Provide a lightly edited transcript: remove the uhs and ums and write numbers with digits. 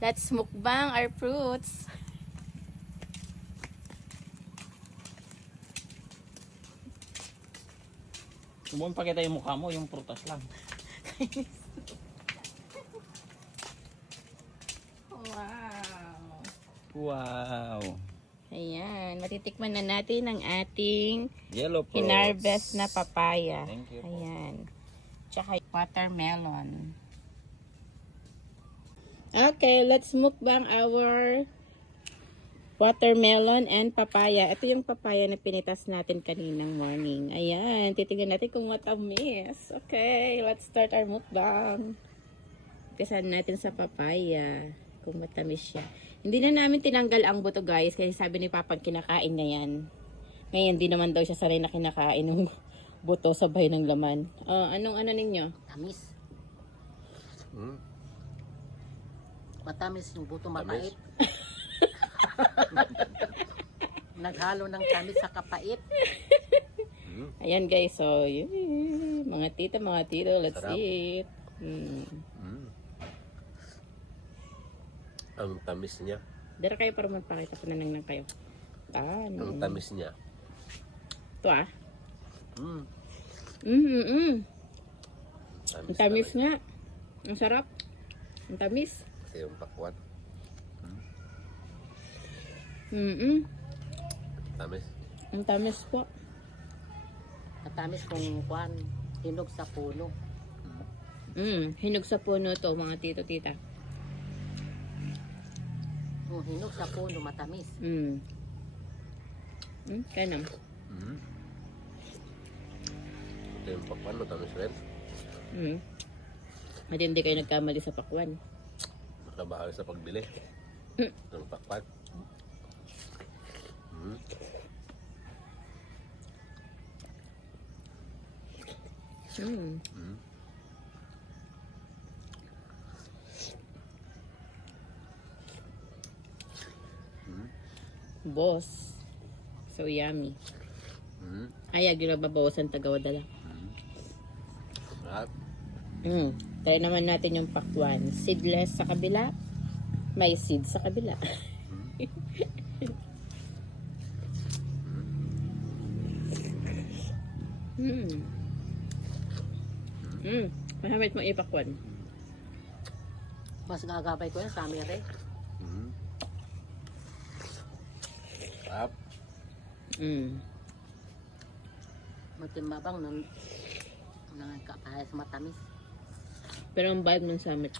Let's mukbang our fruits. Subukan pakita yung mukha mo, yung prutas lang. Wow. Wow. Ayan, matitikman na natin ang ating Yellow fruits. hinarvest na papaya. Thank you po. Ayan. Tsaka watermelon. Okay, let's mukbang our watermelon and papaya. Ito yung papaya na pinitas natin kaninang morning. Ayan, titignan natin kung matamis. Okay, let's start our mukbang. Umpisahan natin sa papaya. Kung matamis siya. Hindi na namin tinanggal ang buto guys, kasi sabi ni Papa kinakain niya yan. Ngayon, di naman daw siya sanay na kinakain ng buto sabay ng laman. Anong ano ninyo? Tamis. Matamis yung buto, mapait. Naghalo ng tamis sa kapait. Ayan guys, so yun, mga tito, let's Sarap. eat. Ang tamis niya. Dara kayo para magpakita ko na nang kayo. Ang tamis niya. Ito ah. Mm. Ang tamis nga. Ang sarap. Ang tamis. Kasi yung pakwan. Tamis. Ang tamis po. Matamis kung kuan, hinog sa puno. Hinog sa puno to mga tito, tita. Yung hinog sa puno, matamis. Kaya na. Ito yung pakwan, matamis rin. Matindi kayo nagkamali sa pakwan. Nakabahal sa pagbili. Ng pakwan. Boss. So yummy. Ay, agila babawasan tagawadala. At Try naman natin yung pakwan. Seedless sa kabila. May seed sa kabila. Mahamit mo ipakwan. Mas gagabay ko yan sa amire. Sarap. Matimabang ng kapahas matamis. Pero ang vibe ng summit,